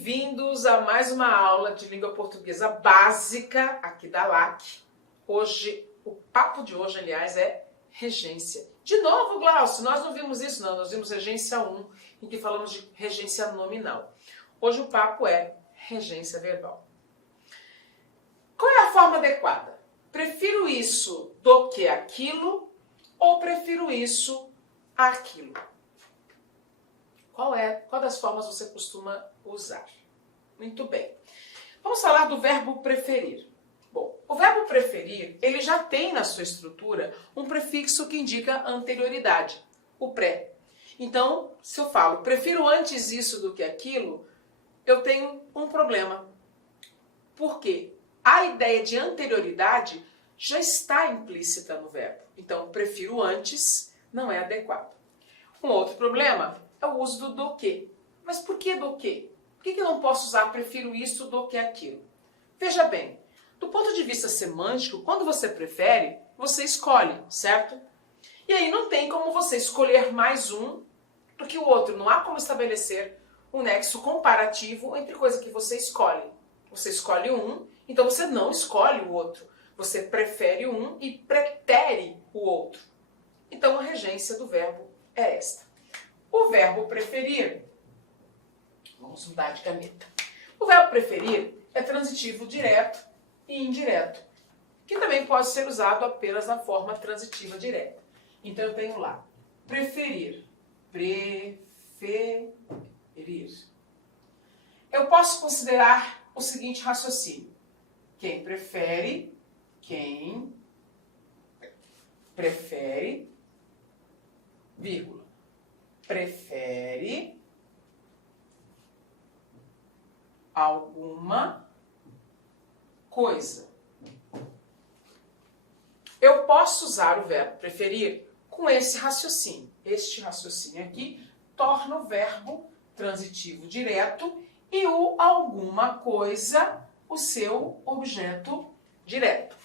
bem-vindos a mais uma aula de língua portuguesa básica aqui da LAC. Hoje, o papo de hoje, aliás, é regência. De novo, Glaucio, nós não vimos isso não, nós vimos regência 1, em que falamos de regência nominal. Hoje o papo é regência verbal. Qual é a forma adequada? Prefiro isso do que aquilo ou prefiro isso àquilo? Qual das formas você costuma usar? Muito bem. Vamos falar do verbo preferir. Bom, o verbo preferir, ele já tem na sua estrutura um prefixo que indica anterioridade, o pré. Então, se eu falo, prefiro antes isso do que aquilo, eu tenho um problema. Por quê? A ideia de anterioridade já está implícita no verbo. Então, prefiro antes não é adequado. Um outro problema é o uso do que. Mas por que do que? Por que eu não posso usar prefiro isso do que aquilo? Veja bem, do ponto de vista semântico, quando você prefere, você escolhe, certo? E aí não tem como você escolher mais um do que o outro. Não há como estabelecer um nexo comparativo entre coisa que você escolhe. Você escolhe um, então você não escolhe o outro. Você prefere um e pretere o outro. Então a regência do verbo é esta. O verbo preferir, vamos mudar de caneta. O verbo preferir é transitivo direto e indireto, que também pode ser usado apenas na forma transitiva direta. Então eu tenho lá, preferir, preferir. Eu posso considerar o seguinte raciocínio. Quem prefere, vírgula. Prefere alguma coisa. Eu posso usar o verbo preferir com esse raciocínio. Este raciocínio aqui torna o verbo transitivo direto e o alguma coisa o seu objeto direto.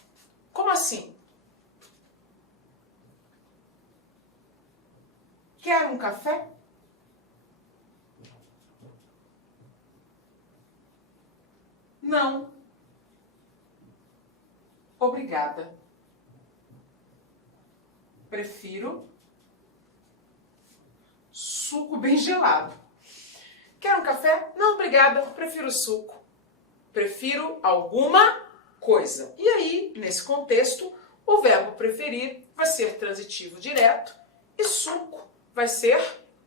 Como assim? Quer um café? Não. Obrigada. Prefiro suco bem gelado. Quer um café? Não, obrigada. Prefiro suco. Prefiro alguma coisa. E aí, nesse contexto, o verbo preferir vai ser transitivo direto e suco vai ser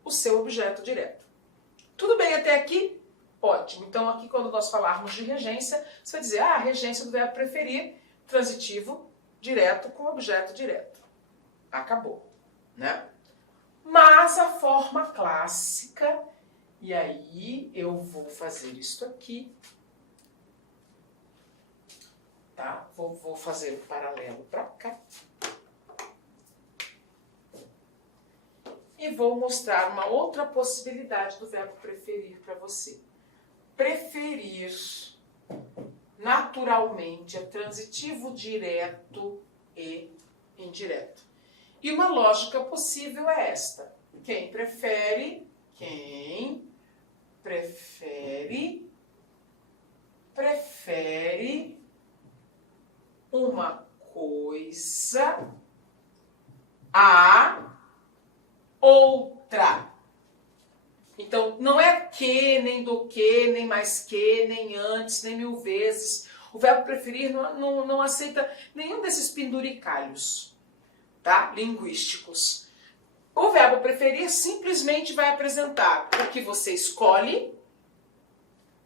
o seu objeto direto. Tudo bem até aqui? Ótimo. Então, aqui quando nós falarmos de regência, você vai dizer, a regência do verbo preferir, transitivo direto com objeto direto. Acabou, né? Mas a forma clássica, e aí eu vou fazer isso aqui, tá? Vou fazer o paralelo para cá. E vou mostrar uma outra possibilidade do verbo preferir para você. Preferir, naturalmente, é transitivo direto e indireto. E uma lógica possível é esta. Quem prefere uma coisa a outra. Então, não é que, nem do que, nem mais que, nem antes, nem mil vezes. O verbo preferir não aceita nenhum desses penduricalhos, tá? Linguísticos. O verbo preferir simplesmente vai apresentar o que você escolhe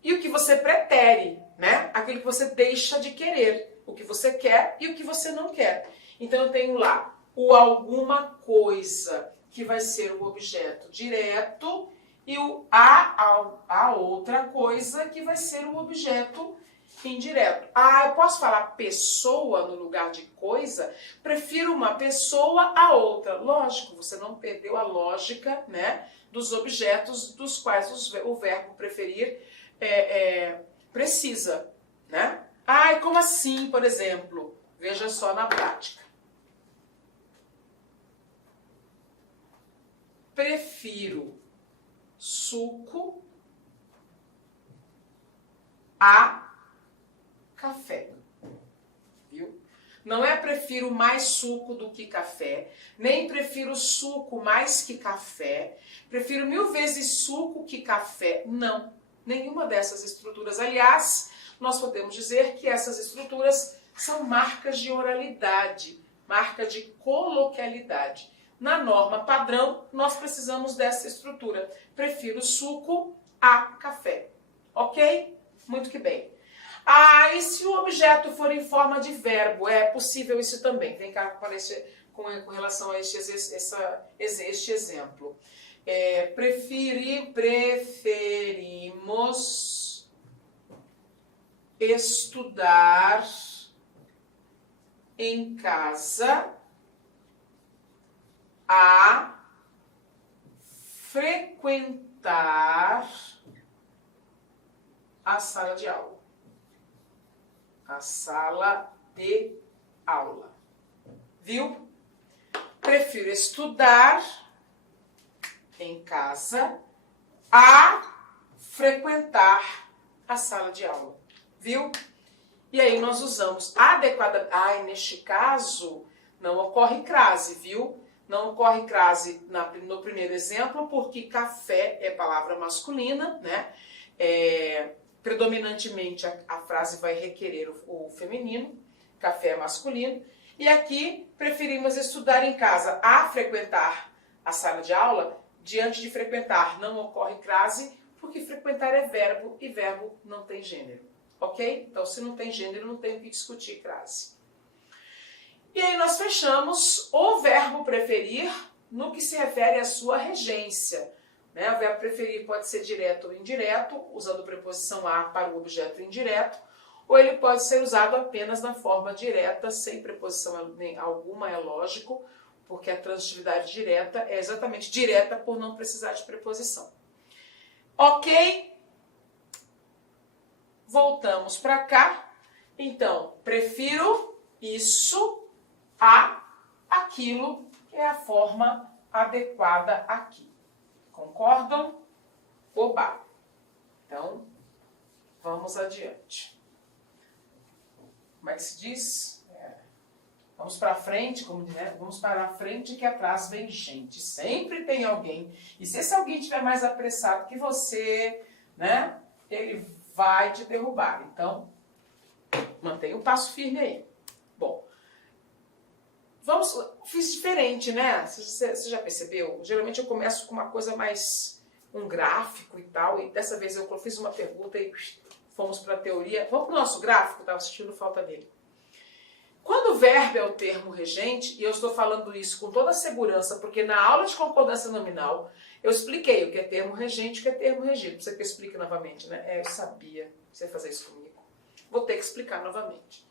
e o que você pretere, né? Aquilo que você deixa de querer, o que você quer e o que você não quer. Então, eu tenho lá o alguma coisa, que vai ser o objeto direto, e o a outra coisa, que vai ser o objeto indireto. Eu posso falar pessoa no lugar de coisa? Prefiro uma pessoa a outra. Lógico, você não perdeu a lógica, né, dos objetos dos quais o verbo preferir precisa, né? Como assim, por exemplo? Veja só na prática. Prefiro suco a café. Viu? Não é prefiro mais suco do que café, nem prefiro suco mais que café, prefiro 1000 vezes suco que café. Não, nenhuma dessas estruturas. Aliás, nós podemos dizer que essas estruturas são marcas de oralidade, marca de coloquialidade. Na norma padrão, nós precisamos dessa estrutura. Prefiro suco a café. Ok? Muito que bem. Ah, e se o objeto for em forma de verbo? É possível isso também. Vem cá com relação a este exemplo. Preferimos estudar em casa a frequentar a sala de aula. A sala de aula. Viu? Prefiro estudar em casa a frequentar a sala de aula. Viu? E aí nós usamos adequada. Neste caso, não ocorre crase, viu? Não ocorre crase no primeiro exemplo, porque café é palavra masculina, né? Predominantemente a frase vai requerer o feminino, café é masculino. E aqui preferimos estudar em casa a frequentar a sala de aula. Diante de frequentar não ocorre crase, porque frequentar é verbo e verbo não tem gênero. Ok? Então, se não tem gênero, não tem o que discutir crase. E aí nós fechamos o verbo preferir no que se refere à sua regência. Né? O verbo preferir pode ser direto ou indireto, usando preposição a para o objeto indireto, ou ele pode ser usado apenas na forma direta, sem preposição alguma, é lógico, porque a transitividade direta é exatamente direta por não precisar de preposição. Ok? Voltamos para cá. Então, prefiro isso a aquilo, que é a forma adequada aqui. Concordam? Oba! Então, vamos adiante. Como é que se diz? Vamos para frente, vamos para a frente que atrás vem gente. Sempre tem alguém. E se esse alguém estiver mais apressado que você, né, ele vai te derrubar. Então, mantenha o passo firme aí. Bom, fiz diferente, né? Você já percebeu? Geralmente eu começo com uma coisa mais, um gráfico e tal, e dessa vez eu fiz uma pergunta e fomos para a teoria. Vamos para o nosso gráfico, estava sentindo falta dele. Quando o verbo é o termo regente, e eu estou falando isso com toda a segurança, porque na aula de concordância nominal eu expliquei o que é termo regente e o que é termo regido. Precisa que eu explique novamente, né? Eu sabia que você ia fazer isso comigo. Vou ter que explicar novamente.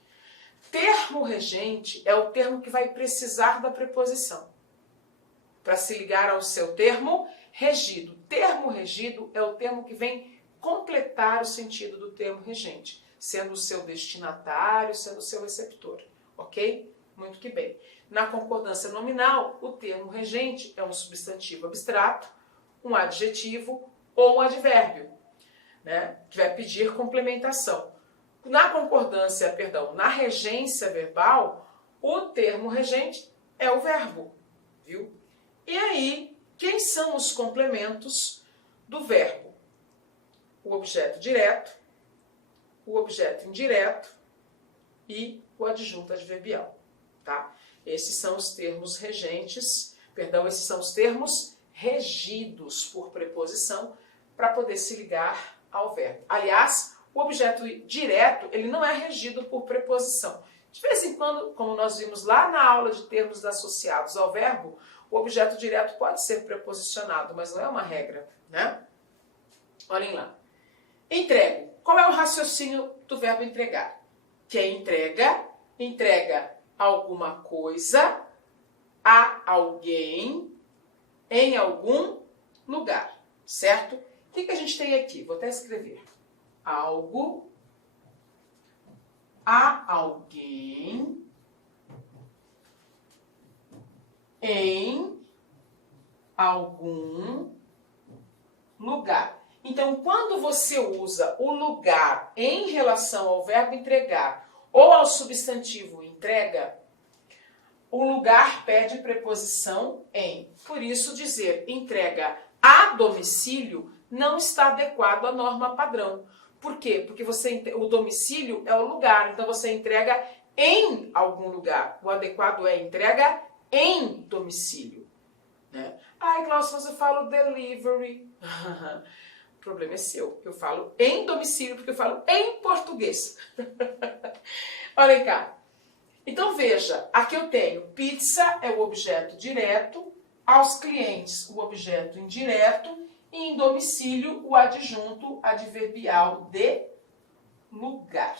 Termo regente é o termo que vai precisar da preposição para se ligar ao seu termo regido. Termo regido é o termo que vem completar o sentido do termo regente, sendo o seu destinatário, sendo o seu receptor. Ok? Muito que bem. Na concordância nominal, o termo regente é um substantivo abstrato, um adjetivo ou um advérbio, né, que vai pedir complementação. Na concordância, na regência verbal, o termo regente é o verbo, viu? E aí, quem são os complementos do verbo? O objeto direto, o objeto indireto e o adjunto adverbial, tá? Esses são os termos regentes, esses são os termos regidos por preposição para poder se ligar ao verbo. Aliás, o objeto direto, ele não é regido por preposição. De vez em quando, como nós vimos lá na aula de termos associados ao verbo, o objeto direto pode ser preposicionado, mas não é uma regra, né? Olhem lá. Entrego. Qual é o raciocínio do verbo entregar? Quem entrega, entrega alguma coisa a alguém em algum lugar, certo? O que a gente tem aqui? Vou até escrever. Algo a alguém em algum lugar. Então, quando você usa o lugar em relação ao verbo entregar ou ao substantivo entrega, o lugar pede preposição em. Por isso, dizer entrega a domicílio não está adequado à norma padrão. Por quê? Porque o domicílio é o lugar, então você entrega em algum lugar. O adequado é entrega em domicílio. Né? Ai, Glaucia, você fala delivery. O problema é seu. Eu falo em domicílio porque eu falo em português. Olha cá. Então veja, aqui eu tenho pizza é o objeto direto, aos clientes o objeto indireto e em domicílio o adjunto adverbial de lugar.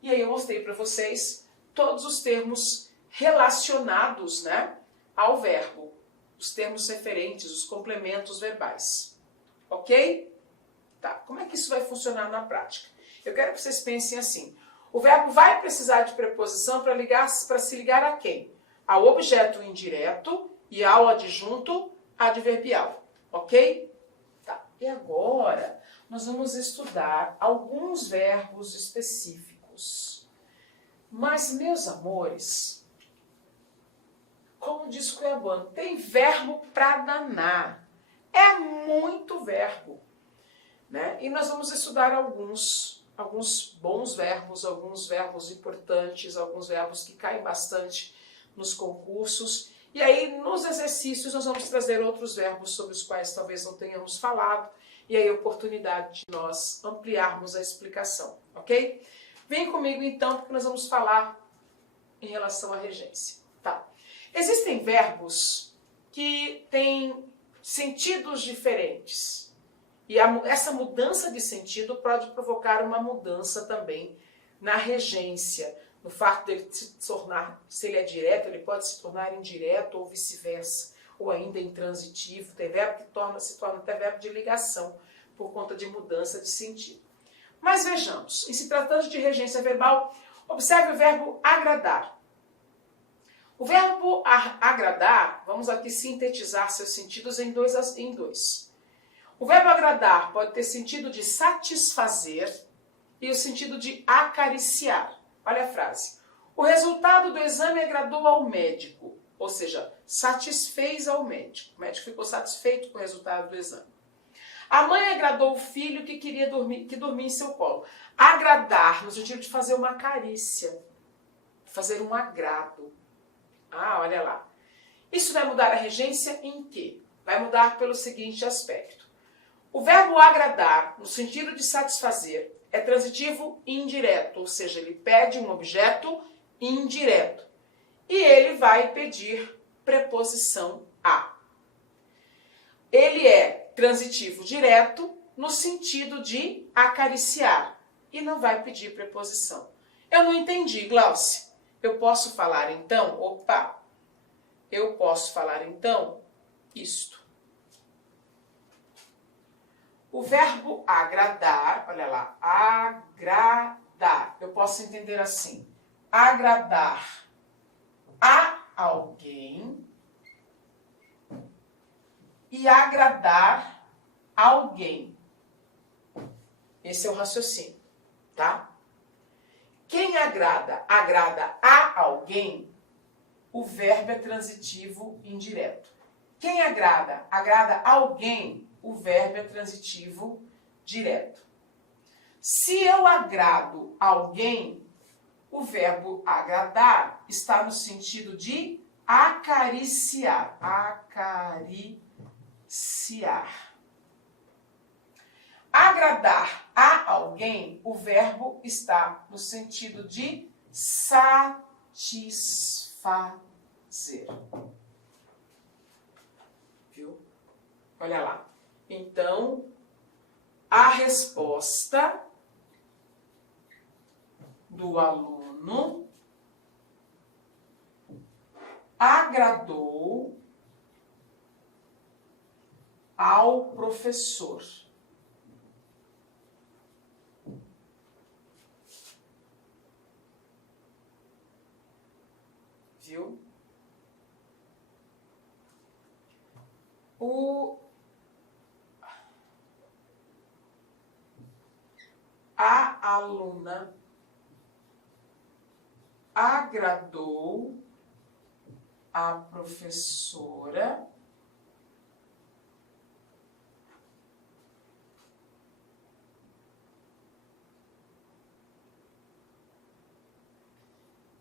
E aí eu mostrei para vocês todos os termos relacionados, né, ao verbo, os termos referentes, os complementos verbais. Ok? Tá, como é que isso vai funcionar na prática? Eu quero que vocês pensem assim. O verbo vai precisar de preposição para se ligar a quem? Ao objeto indireto e ao adjunto adverbial. Ok? Tá. E agora nós vamos estudar alguns verbos específicos. Mas, meus amores, como diz Cuiabano, tem verbo para danar. É muito verbo. Né? E nós vamos estudar alguns bons verbos, alguns verbos importantes, alguns verbos que caem bastante nos concursos. E aí, nos exercícios, nós vamos trazer outros verbos sobre os quais talvez não tenhamos falado. E aí, a oportunidade de nós ampliarmos a explicação, ok? Vem comigo, então, porque nós vamos falar em relação à regência. Tá? Existem verbos que têm sentidos diferentes. E essa mudança de sentido pode provocar uma mudança também na regência. No fato dele se tornar, se ele é direto, ele pode se tornar indireto ou vice-versa. Ou ainda intransitivo. Tem verbo que se torna até verbo de ligação por conta de mudança de sentido. Mas vejamos, em se tratando de regência verbal, observe o verbo agradar. O verbo agradar, vamos aqui sintetizar seus sentidos em dois. O verbo agradar pode ter sentido de satisfazer e o sentido de acariciar. Olha a frase. O resultado do exame agradou ao médico, ou seja, satisfez ao médico. O médico ficou satisfeito com o resultado do exame. A mãe agradou o filho que queria dormir em seu colo. Agradar, no sentido de fazer uma carícia, fazer um agrado. Ah, olha lá. Isso vai mudar a regência em quê? Vai mudar pelo seguinte aspecto. O verbo agradar, no sentido de satisfazer, é transitivo indireto, ou seja, ele pede um objeto indireto. E ele vai pedir preposição a. Ele é transitivo direto no sentido de acariciar e não vai pedir preposição. Eu não entendi, Glaucia. Eu posso falar então, eu posso falar então isto. O verbo agradar, olha lá, agradar. Eu posso entender assim, agradar a alguém e agradar alguém. Esse é o raciocínio, tá? Quem agrada a alguém, o verbo é transitivo indireto. Quem agrada alguém, o verbo é transitivo direto. Se eu agrado alguém, o verbo agradar está no sentido de acariciar. Acariciar. Agradar a alguém, o verbo está no sentido de satisfazer. Viu? Olha lá. Então, a resposta do aluno agradou ao professor. Viu? A aluna agradou a professora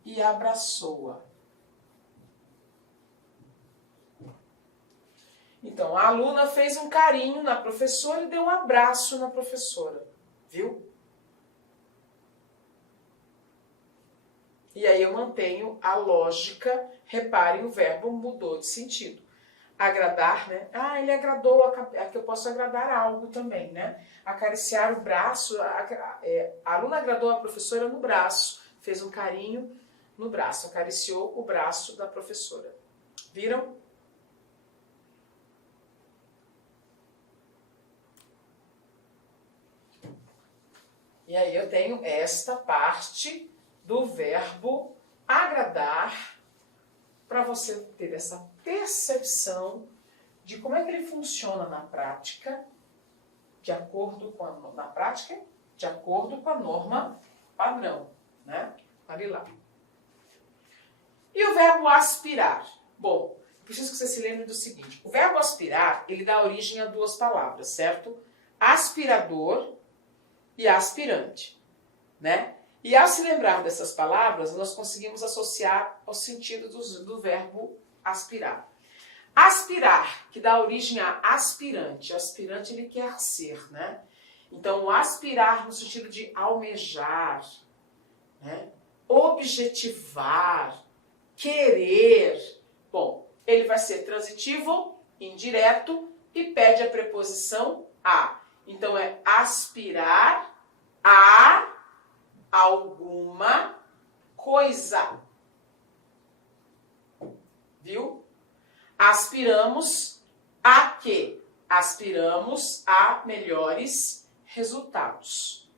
e abraçou-a. Então, a aluna fez um carinho na professora e deu um abraço na professora, viu? E aí eu mantenho a lógica, reparem, o verbo mudou de sentido. Agradar, né? Ah, ele agradou, que eu posso agradar algo também, né? Acariciar o braço, a aluna agradou a professora no braço, fez um carinho no braço, acariciou o braço da professora. Viram? E aí eu tenho esta parte do verbo agradar para você ter essa percepção de como é que ele funciona na prática, de acordo com a norma padrão, né? Olha lá. E o verbo aspirar? Bom, preciso que você se lembre do seguinte. O verbo aspirar, ele dá origem a duas palavras, certo? Aspirador e aspirante, né? E ao se lembrar dessas palavras, nós conseguimos associar ao sentido do verbo aspirar. Aspirar, que dá origem a aspirante. Aspirante, ele quer ser, né? Então, o aspirar no sentido de almejar, né? Objetivar, querer. Bom, ele vai ser transitivo, indireto e pede a preposição a. Então, é aspirar a alguma coisa. Viu? Aspiramos a quê? Aspiramos a melhores resultados.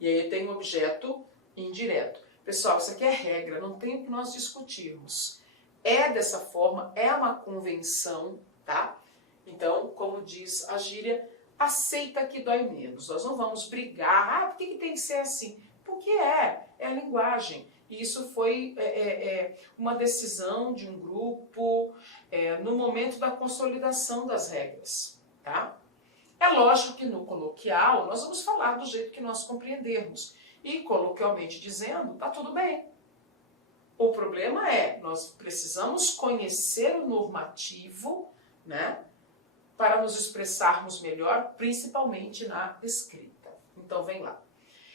E aí tem um objeto indireto. Pessoal, isso aqui é regra, não tem o que nós discutirmos. É dessa forma, é uma convenção, tá? Então, como diz a gíria, aceita que dói menos. Nós não vamos brigar. Ah, por que tem que ser assim? Porque é a linguagem. E isso foi uma decisão de um grupo no momento da consolidação das regras, tá? É lógico que no coloquial nós vamos falar do jeito que nós compreendermos. E coloquialmente dizendo, tá tudo bem. O problema é, nós precisamos conhecer o normativo, né? Para nos expressarmos melhor, principalmente na escrita. Então, vem lá.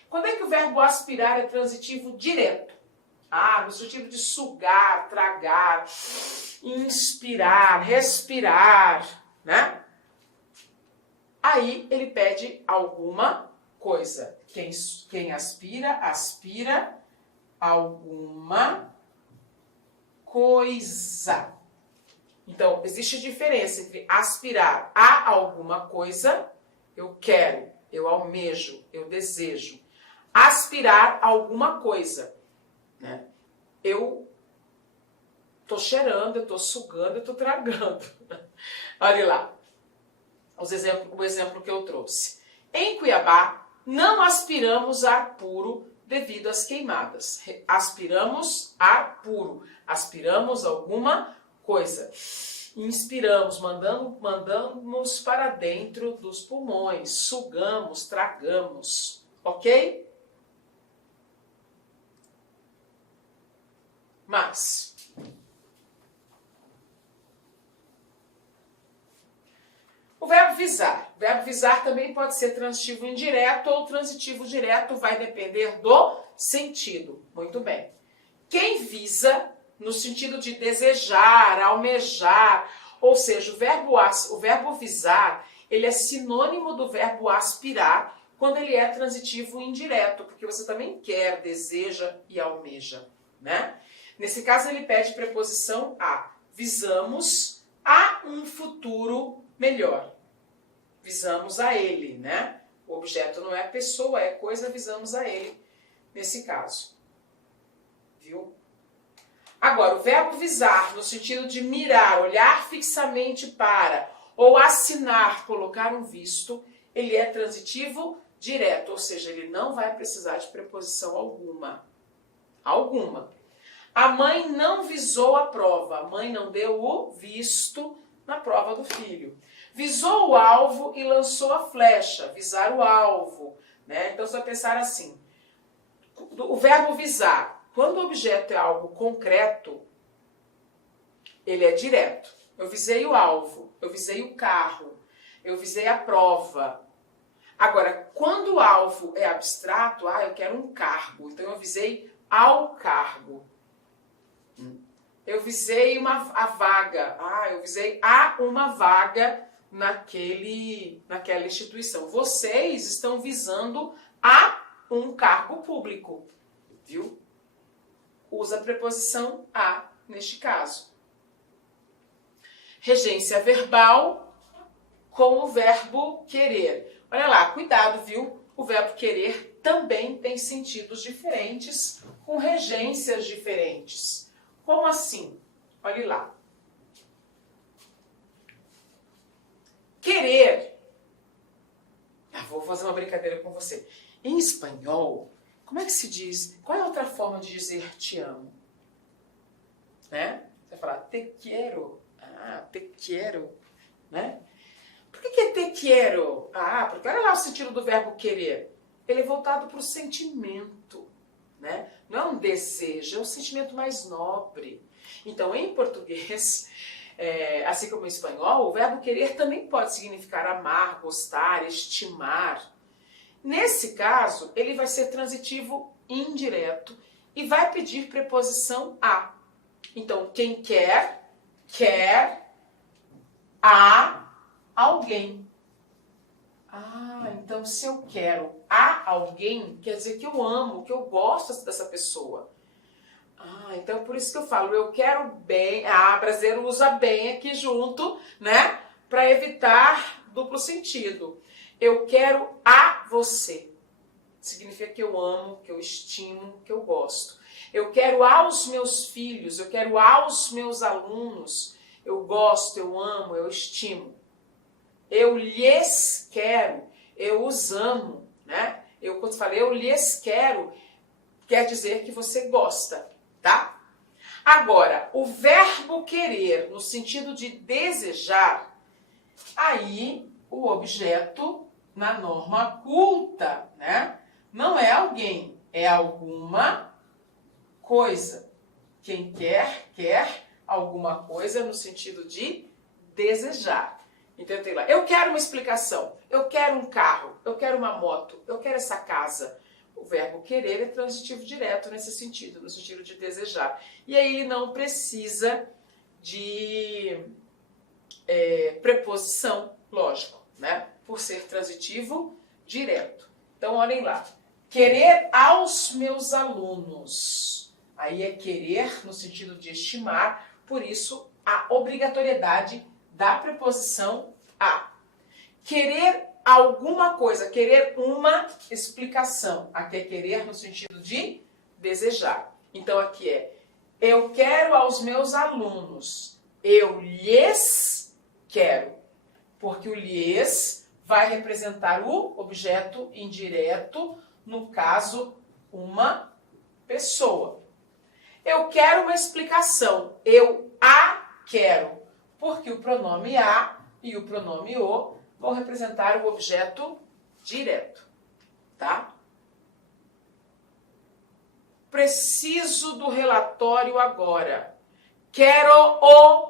Quando é que o verbo aspirar é transitivo direto? Ah, no sentido de sugar, tragar, inspirar, respirar, né? Aí ele pede alguma coisa. Quem aspira, aspira alguma coisa. Então, existe diferença entre aspirar a alguma coisa, eu quero, eu almejo, eu desejo. Aspirar a alguma coisa, né? Eu tô cheirando, eu tô sugando, eu tô tragando. Olha lá, o exemplo que eu trouxe. Em Cuiabá, não aspiramos a ar puro devido às queimadas. Aspiramos ar puro, aspiramos alguma coisa. Inspiramos, mandamos para dentro dos pulmões, sugamos, tragamos, ok? Mas o verbo visar. O verbo visar também pode ser transitivo indireto ou transitivo direto, vai depender do sentido. Muito bem. Quem visa, no sentido de desejar, almejar, ou seja, o verbo visar, ele é sinônimo do verbo aspirar quando ele é transitivo indireto, porque você também quer, deseja e almeja, né? Nesse caso, ele pede preposição a. Visamos a um futuro melhor. Visamos a ele, né? O objeto não é pessoa, é coisa, visamos a ele nesse caso. Viu? Agora, o verbo visar, no sentido de mirar, olhar fixamente para, ou assinar, colocar um visto, ele é transitivo direto, ou seja, ele não vai precisar de preposição alguma. Alguma. A mãe não visou a prova, a mãe não deu o visto na prova do filho. Visou o alvo e lançou a flecha, visar o alvo, né? Então você vai pensar assim, o verbo visar, quando o objeto é algo concreto, ele é direto. Eu visei o alvo, eu visei o carro, eu visei a prova. Agora, quando o alvo é abstrato, eu quero um cargo, então eu visei ao cargo. Eu visei a vaga, eu visei a uma vaga naquela instituição. Vocês estão visando a um cargo público, viu? Usa a preposição a neste caso. Regência verbal com o verbo querer. Olha lá, cuidado, viu? O verbo querer também tem sentidos diferentes, com regências diferentes. Como assim? Olhe lá. Querer. Vou fazer uma brincadeira com você. Em espanhol, como é que se diz? Qual é a outra forma de dizer te amo? Né? Você vai falar te quiero. Te quiero. Né? Por que é te quiero? Porque olha lá o sentido do verbo querer. Ele é voltado para o sentimento. Né? Não é um desejo, é um sentimento mais nobre. Então, em português, assim como em espanhol, o verbo querer também pode significar amar, gostar, estimar. Nesse caso, ele vai ser transitivo indireto e vai pedir preposição a. Então, quem quer a alguém. Então se eu quero a alguém, quer dizer que eu amo, que eu gosto dessa pessoa. Então por isso que eu falo, eu quero bem, brasileiro usa bem aqui junto, né? Para evitar duplo sentido. Eu quero a você. Significa que eu amo, que eu estimo, que eu gosto. Eu quero aos meus filhos, eu quero aos meus alunos. Eu gosto, eu amo, eu estimo. Eu lhes quero, eu os amo, né? Quando falei eu lhes quero, quer dizer que você gosta, tá? Agora, o verbo querer, no sentido de desejar, aí o objeto, na norma culta, né? Não é alguém, é alguma coisa. Quem quer alguma coisa no sentido de desejar. Então tem lá, eu quero uma explicação, eu quero um carro, eu quero uma moto, eu quero essa casa. O verbo querer é transitivo direto nesse sentido, no sentido de desejar. E aí ele não precisa de preposição, lógico, né? Por ser transitivo direto. Então olhem lá, querer aos meus alunos. Aí é querer no sentido de estimar, por isso a obrigatoriedade da preposição a. Querer alguma coisa, querer uma explicação. Aqui é querer no sentido de desejar. Então aqui é, eu quero aos meus alunos, eu lhes quero. Porque o lhes vai representar o objeto indireto, no caso, uma pessoa. Eu quero uma explicação, eu a quero. Porque o pronome a e o pronome o vão representar o objeto direto, tá? Preciso do relatório agora. Quero o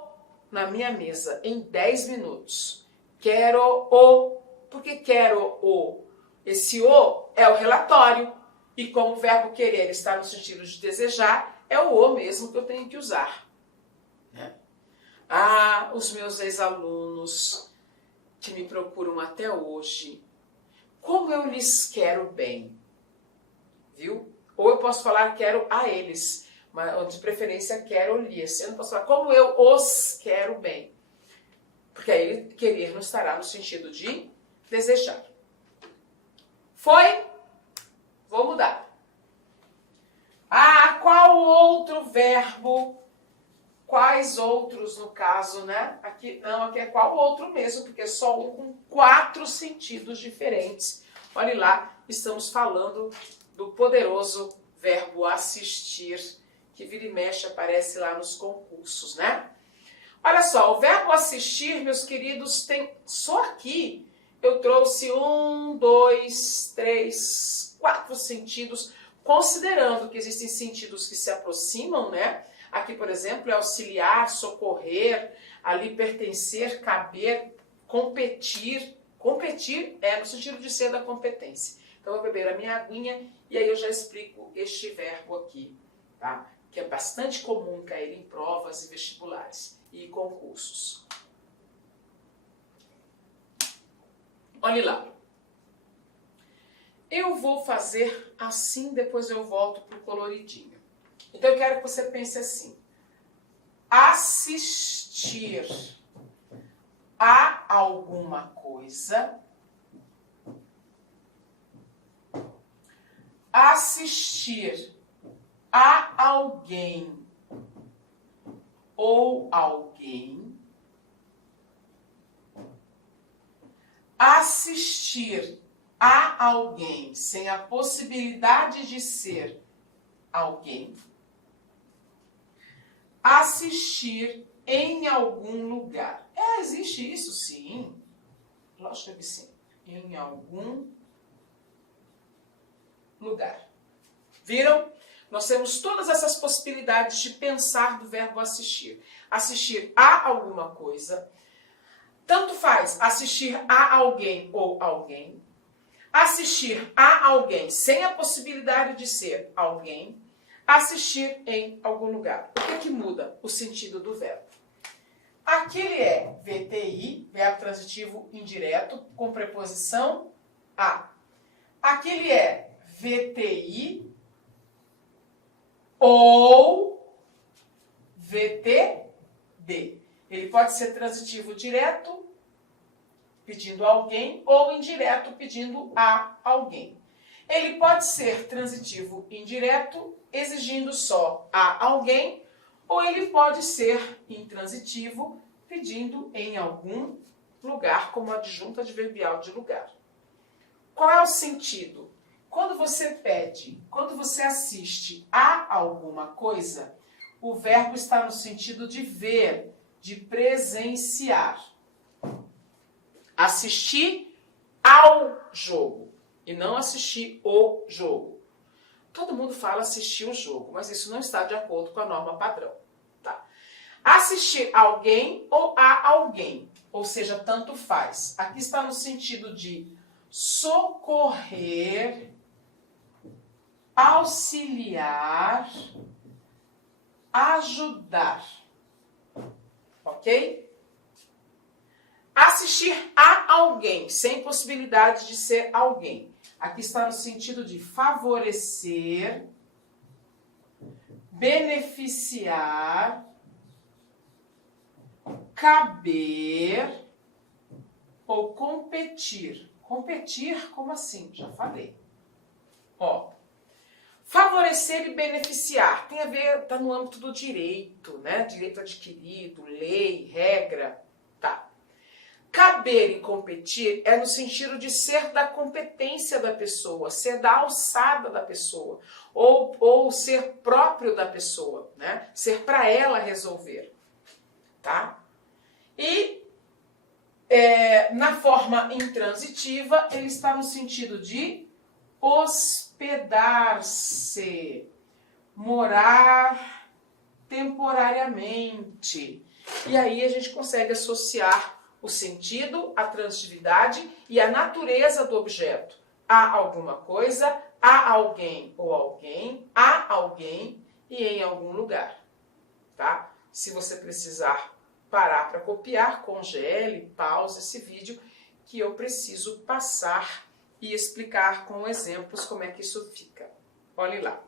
na minha mesa em 10 minutos. Quero o. Por que quero o? Esse o é o relatório. E como o verbo querer está no sentido de desejar, é o mesmo que eu tenho que usar. Né? Os meus ex-alunos que me procuram até hoje, como eu lhes quero bem, viu? Ou eu posso falar quero a eles, mas de preferência quero-lhes. Eu não posso falar como eu os quero bem, porque aí querer não estará no sentido de desejar. Foi? Vou mudar. Qual outro verbo? Quais outros, no caso, né? Aqui não, aqui é qual outro mesmo, porque é só um com 4 sentidos diferentes. Olhe lá, estamos falando do poderoso verbo assistir, que vira e mexe aparece lá nos concursos, né? Olha só, o verbo assistir, meus queridos, tem só aqui eu trouxe 1, 2, 3, 4 sentidos, considerando que existem sentidos que se aproximam, né? Aqui, por exemplo, é auxiliar, socorrer, ali pertencer, caber, competir. Competir é no sentido de ser da competência. Então, eu vou beber a minha aguinha e aí eu já explico este verbo aqui, tá? Que é bastante comum cair em provas e vestibulares e concursos. Olhe lá. Eu vou fazer assim, depois eu volto para o coloridinho. Então, eu quero que você pense assim. Assistir a alguma coisa. Assistir a alguém ou alguém. Assistir a alguém sem a possibilidade de ser alguém. Assistir em algum lugar. Existe isso sim. Lógico que sim. Em algum lugar. Viram? Nós temos todas essas possibilidades de pensar do verbo assistir. Assistir a alguma coisa. Tanto faz assistir a alguém ou alguém. Assistir a alguém sem a possibilidade de ser alguém. Assistir em algum lugar. O que muda o sentido do verbo? Aquele é VTI, verbo transitivo indireto, com preposição a. Aquele é VTI ou VTD. Ele pode ser transitivo direto, pedindo a alguém, ou indireto, pedindo a alguém. Ele pode ser transitivo indireto, exigindo só a alguém, ou ele pode ser intransitivo, pedindo em algum lugar, como adjunto adverbial de lugar. Qual é o sentido? Quando você pede, quando você assiste a alguma coisa, o verbo está no sentido de ver, de presenciar. Assistir ao jogo e não assistir o jogo. Todo mundo fala assistir o jogo, mas isso não está de acordo com a norma padrão. Tá? Assistir a alguém ou a alguém, ou seja, tanto faz. Aqui está no sentido de socorrer, auxiliar, ajudar. Ok? Assistir a alguém, sem possibilidade de ser alguém. Aqui está no sentido de favorecer, beneficiar, caber ou competir. Competir, como assim? Já falei. Ó, favorecer e beneficiar tem a ver, está no âmbito do direito, né? Direito adquirido, lei, regra, tá. Caber e competir é no sentido de ser da competência da pessoa, ser da alçada da pessoa, ou ser próprio da pessoa, né? Ser para ela resolver, tá? E na forma intransitiva, ele está no sentido de hospedar-se, morar temporariamente. E aí a gente consegue associar o sentido, a transitividade e a natureza do objeto. A alguma coisa, a alguém ou alguém, a alguém e em algum lugar. Tá? Se você precisar parar para copiar, congele, pause esse vídeo que eu preciso passar e explicar com exemplos como é que isso fica. Olhe lá.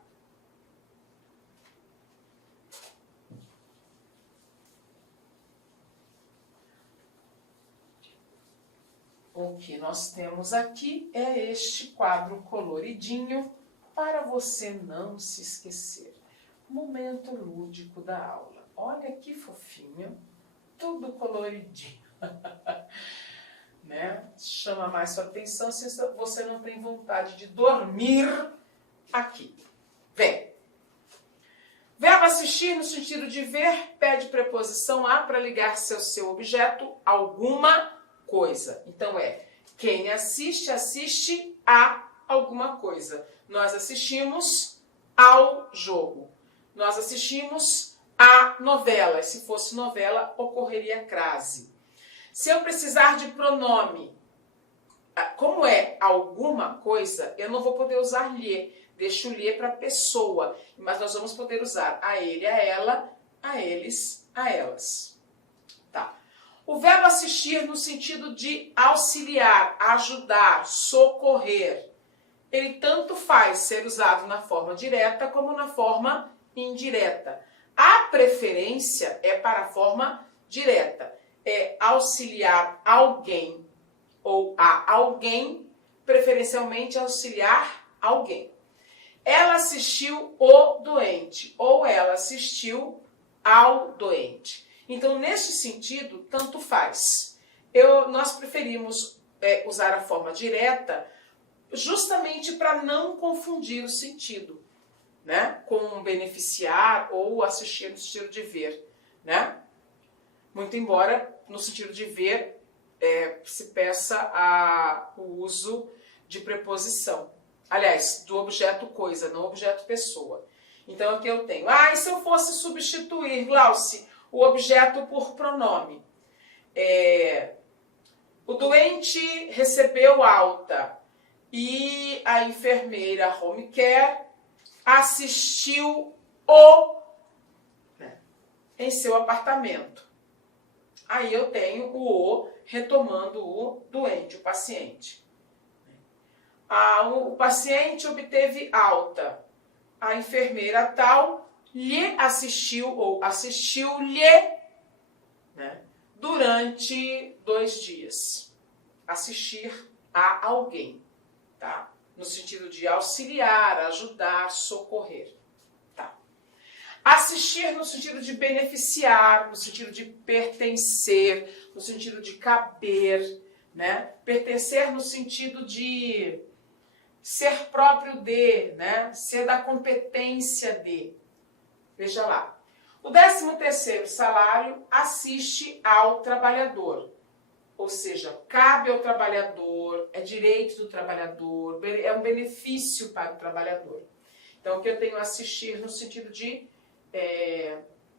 O que nós temos aqui é este quadro coloridinho para você não se esquecer. Momento lúdico da aula. Olha que fofinho, tudo coloridinho. né, chama mais sua atenção se você não tem vontade de dormir aqui. Vem. Verbo assistir no sentido de ver, pede preposição a para ligar seu objeto a alguma coisa. Então quem assiste, assiste a alguma coisa. Nós assistimos ao jogo. Nós assistimos a novela. Se fosse novela, ocorreria crase. Se eu precisar de pronome, como é alguma coisa, eu não vou poder usar lhe. Deixo o lhe para pessoa. Mas nós vamos poder usar a ele, a ela, a eles, a elas. Tá. O verbo assistir no sentido de auxiliar, ajudar, socorrer. Ele tanto faz ser usado na forma direta como na forma indireta. A preferência é para a forma direta. É auxiliar alguém ou a alguém, preferencialmente auxiliar alguém. Ela assistiu o doente ou ela assistiu ao doente. Então, nesse sentido, tanto faz. Nós preferimos usar a forma direta justamente para não confundir o sentido, né? Com beneficiar ou assistir no sentido de ver, né? Muito embora no sentido de ver se peça o uso de preposição. Aliás, do objeto coisa, não objeto pessoa. Então aqui eu tenho, e se eu fosse substituir, Glauci, o objeto por pronome? O doente recebeu alta e a enfermeira home care assistiu em seu apartamento. Aí eu tenho o retomando o doente, o paciente. O paciente obteve alta. A enfermeira tal lhe assistiu ou assistiu-lhe, né, durante 2 dias. Assistir a alguém, tá? No sentido de auxiliar, ajudar, socorrer. Tá? Assistir no sentido de beneficiar, no sentido de pertencer, no sentido de caber, né? Pertencer no sentido de ser próprio de, né? Ser da competência de. Veja lá. O 13º salário assiste ao trabalhador. Ou seja, cabe ao trabalhador, é direito do trabalhador, é um benefício para o trabalhador. Então, o que eu tenho a assistir no sentido de,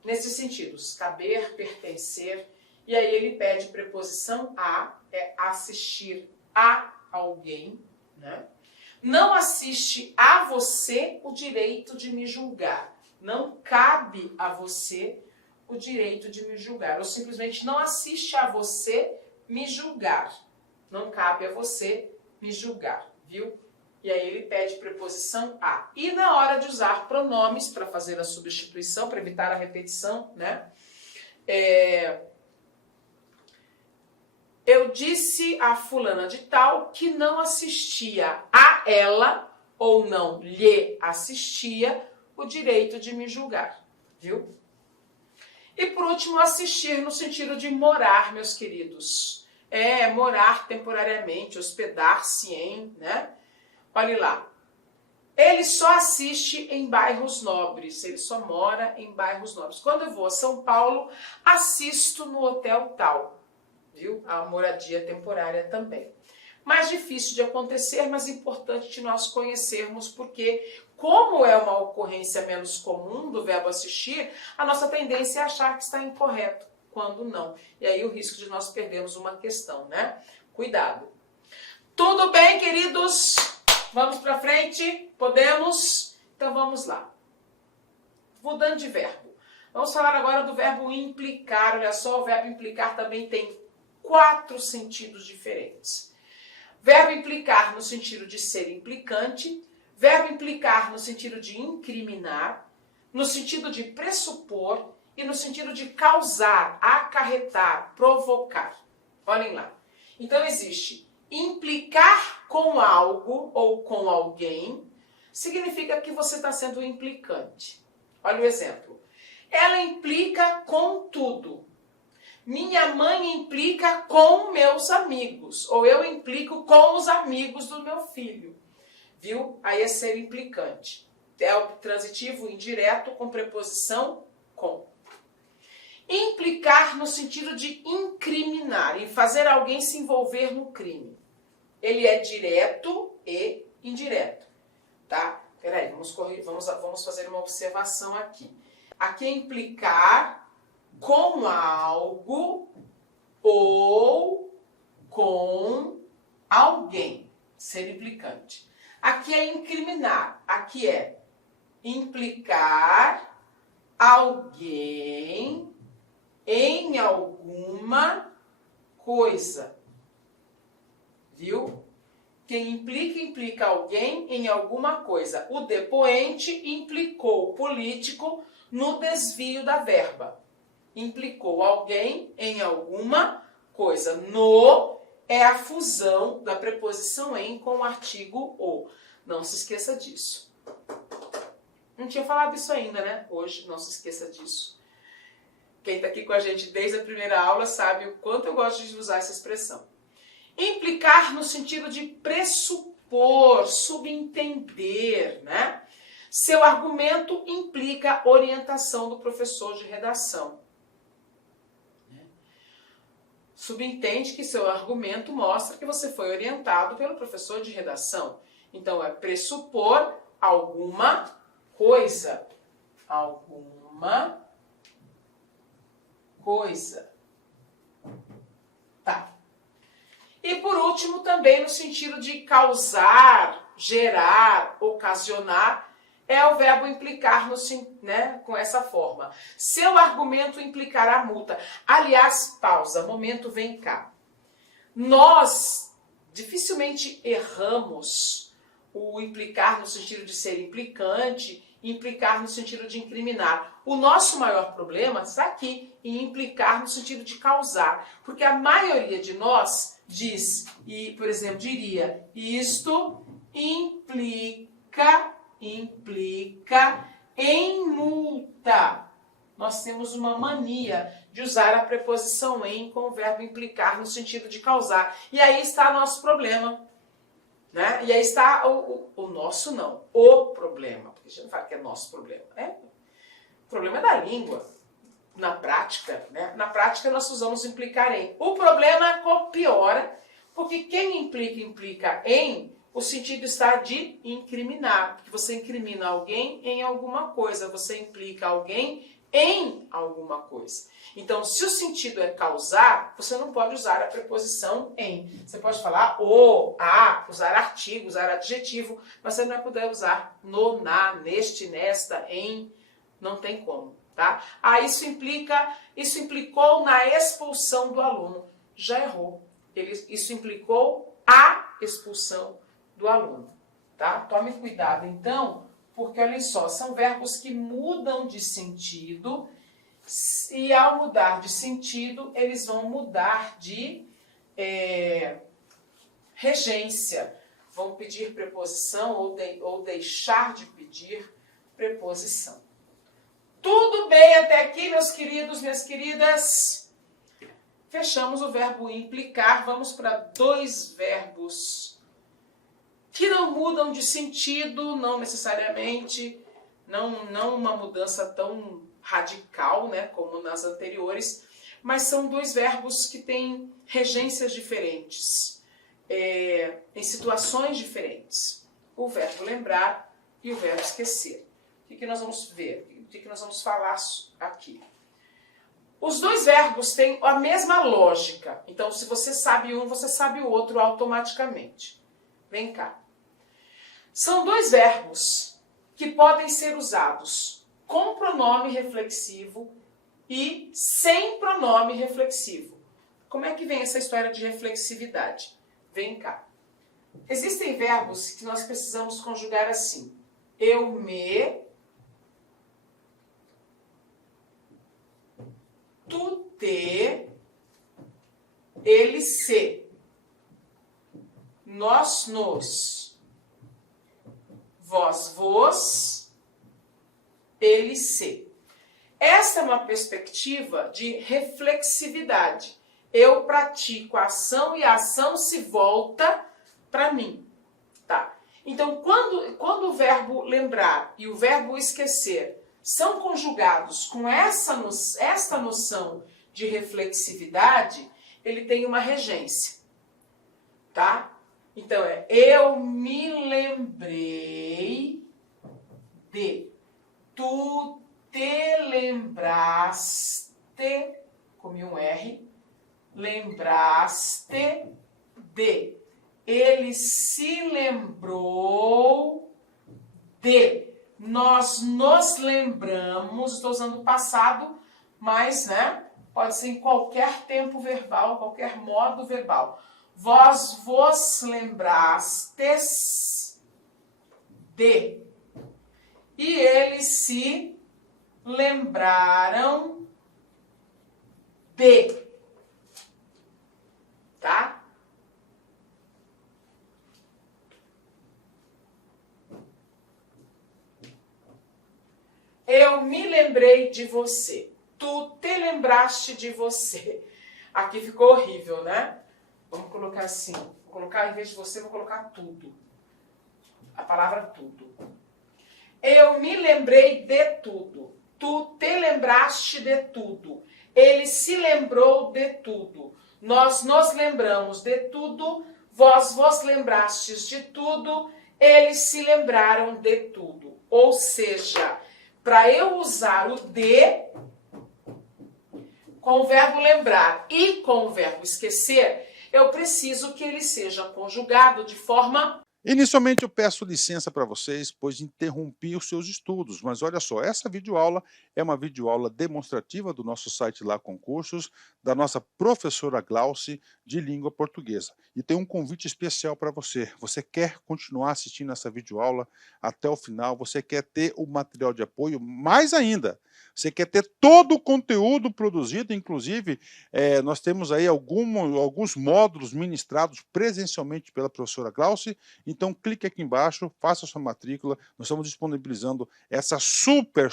nesses sentidos, caber, pertencer, e aí ele pede preposição a, assistir a alguém, né? Não assiste a você o direito de me julgar. Não cabe a você o direito de me julgar. Ou simplesmente não assiste a você me julgar. Não cabe a você me julgar, viu? E aí ele pede preposição a. E na hora de usar pronomes para fazer a substituição, para evitar a repetição, né? Eu disse a fulana de tal que não assistia a ela, ou não lhe assistia, o direito de me julgar, viu? E por último, assistir no sentido de morar, meus queridos. Morar temporariamente, hospedar-se em, né? Olhe lá. Ele só assiste em bairros nobres, ele só mora em bairros nobres. Quando eu vou a São Paulo, assisto no hotel tal, viu? A moradia temporária também. Mais difícil de acontecer, mas importante de nós conhecermos, porque como é uma ocorrência menos comum do verbo assistir, a nossa tendência é achar que está incorreto, quando não. E aí o risco de nós perdermos uma questão, né? Cuidado. Tudo bem, queridos? Vamos para frente? Podemos? Então vamos lá. Mudando de verbo. Vamos falar agora do verbo implicar. Olha só, o verbo implicar também tem 4 sentidos diferentes. Verbo implicar no sentido de ser implicante, verbo implicar no sentido de incriminar, no sentido de pressupor e no sentido de causar, acarretar, provocar. Olhem lá. Então existe implicar com algo ou com alguém, significa que você está sendo implicante. Olha o exemplo. Ela implica com tudo. Minha mãe implica com meus amigos, ou eu implico com os amigos do meu filho. Viu? Aí é ser implicante. É o transitivo indireto com preposição com. Implicar no sentido de incriminar e fazer alguém se envolver no crime. Ele é direto e indireto, tá? Peraí, vamos fazer uma observação aqui. Aqui é implicar com algo ou com alguém, ser implicante. Aqui é incriminar, aqui é implicar alguém em alguma coisa, viu? Quem implica, implica alguém em alguma coisa. O depoente implicou o político no desvio da verba. Implicou alguém em alguma coisa. No é a fusão da preposição em com o artigo o. Não se esqueça disso. Não tinha falado isso ainda, né? Hoje, não se esqueça disso. Quem está aqui com a gente desde a primeira aula sabe o quanto eu gosto de usar essa expressão. Implicar no sentido de pressupor, subentender, né? Seu argumento implica orientação do professor de redação. Subentende que seu argumento mostra que você foi orientado pelo professor de redação. Então, é pressupor alguma coisa. Alguma coisa. Tá. E por último, também no sentido de causar, gerar, ocasionar, é o verbo implicar com essa forma. Seu argumento implicará multa. Aliás, pausa, momento, vem cá. Nós dificilmente erramos o implicar no sentido de ser implicante, implicar no sentido de incriminar. O nosso maior problema está aqui em implicar no sentido de causar, porque a maioria de nós diz, e por exemplo, diria, isto implica em multa. Nós temos uma mania de usar a preposição em com o verbo implicar no sentido de causar. E aí está o nosso problema. Né? E aí está o nosso não, o problema. Porque a gente não fala que é nosso problema. Né? O problema é da língua. Na prática, né? Na prática nós usamos implicar em. O problema piora, porque quem implica em, o sentido está de incriminar. Porque você incrimina alguém em alguma coisa, você implica alguém em alguma coisa. Então, se o sentido é causar, você não pode usar a preposição em. Você pode falar o, a, usar artigo, usar adjetivo, mas você não vai poder usar no, na, neste, nesta, em. Não tem como, tá? Ah, isso implicou na expulsão do aluno. Já errou. Isso implicou a expulsão do aluno, tá? Tome cuidado, então, porque olha só, são verbos que mudam de sentido e ao mudar de sentido, eles vão mudar de regência. Vão pedir preposição ou deixar de pedir preposição. Tudo bem até aqui, meus queridos, minhas queridas? Fechamos o verbo implicar, vamos para dois verbos que não mudam de sentido, não necessariamente, não uma mudança tão radical, né, como nas anteriores, mas são dois verbos que têm regências diferentes, em situações diferentes. O verbo lembrar e o verbo esquecer. O que nós vamos ver? O que nós vamos falar aqui? Os dois verbos têm a mesma lógica. Então, se você sabe um, você sabe o outro automaticamente. Vem cá. São dois verbos que podem ser usados com pronome reflexivo e sem pronome reflexivo. Como é que vem essa história de reflexividade? Vem cá. Existem verbos que nós precisamos conjugar assim. Eu me, tu te, ele se, nós nos, vós vos, ele se. Essa é uma perspectiva de reflexividade. Eu pratico a ação e a ação se volta para mim. Tá? Então, quando o verbo lembrar e o verbo esquecer são conjugados com esta noção de reflexividade, ele tem uma regência. Tá? Então, eu me lembrei de, tu te lembraste, comi um R, lembraste de, ele se lembrou de, nós nos lembramos, estou usando o passado, mas, né, pode ser em qualquer tempo verbal, qualquer modo verbal. Vós vos lembrastes de, e eles se lembraram de, tá? Eu me lembrei de você. Tu te lembraste de você. Aqui ficou horrível, né? Vamos colocar assim. Vou colocar, em vez de você, vou colocar tudo. A palavra tudo. Eu me lembrei de tudo. Tu te lembraste de tudo. Ele se lembrou de tudo. Nós nos lembramos de tudo. Vós vos lembrastes de tudo. Eles se lembraram de tudo. Ou seja, para eu usar o de com o verbo lembrar e com o verbo esquecer, eu preciso que ele seja conjugado de forma... Inicialmente eu peço licença para vocês, pois interrompi os seus estudos, mas olha só, essa videoaula é uma videoaula demonstrativa do nosso site lá Concursos, da nossa professora Glauci de língua portuguesa. E tem um convite especial para você. Você quer continuar assistindo essa videoaula até o final? Você quer ter o material de apoio? Mais ainda, você quer ter todo o conteúdo produzido, inclusive nós temos aí alguns módulos ministrados presencialmente pela professora Glauci. Então, clique aqui embaixo, faça a sua matrícula. Nós estamos disponibilizando essa super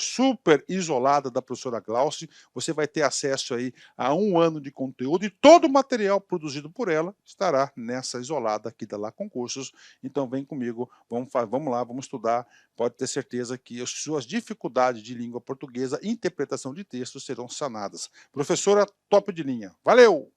isolada da professora Glauci. Você vai ter acesso aí a 1 ano de conteúdo e todo o material produzido por ela estará nessa isolada aqui da Lá Concursos. Então, vem comigo, vamos lá, vamos estudar. Pode ter certeza que as suas dificuldades de língua portuguesa e interpretação de textos serão sanadas. Professora top de linha. Valeu!